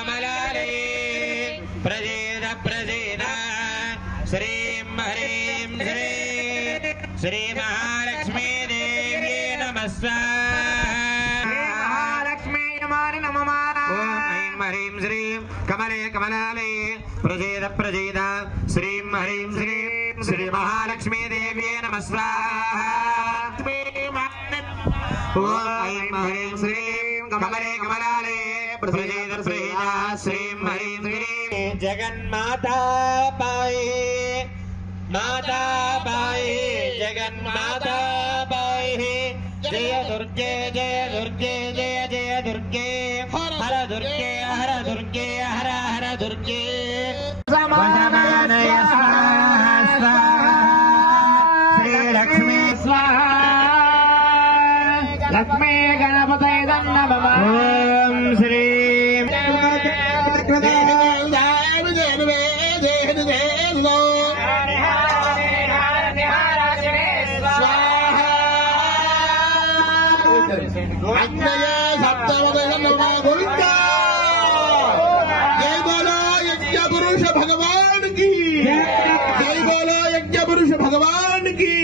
कमलालये प्रसीद प्रसीद श्रीं ह्रीं श्री श्री महालक्ष्मी देवी नमः महालक्ष्मी नमः ओम ऐं ह्रीं श्रीं कमले कमलालये प्रसीद प्रसीद श्रीं ह्रीं श्रीं श्री महालक्ष्मी देवी नमः ओम ऐं ह्रीं श्रीं कमले कमलालये प्रसीद प्रसीद श्रीं ह्रीं श्रीं जगन्माता पाहि माता पाहि जगन्माता पाहि जय दुर्गे जय दुर्गे जय जय दुर्गे हर दुर्गे हर दुर्गे हर हर दुर्गे वशमानय स्वाहा श्री लक्ष्मी स्वाहा लक्ष्मी गणपतये नमः ओम श्री जय बोलो यज्ञ पुरुष भगवान की जय बोलो यज्ञ पुरुष भगवान की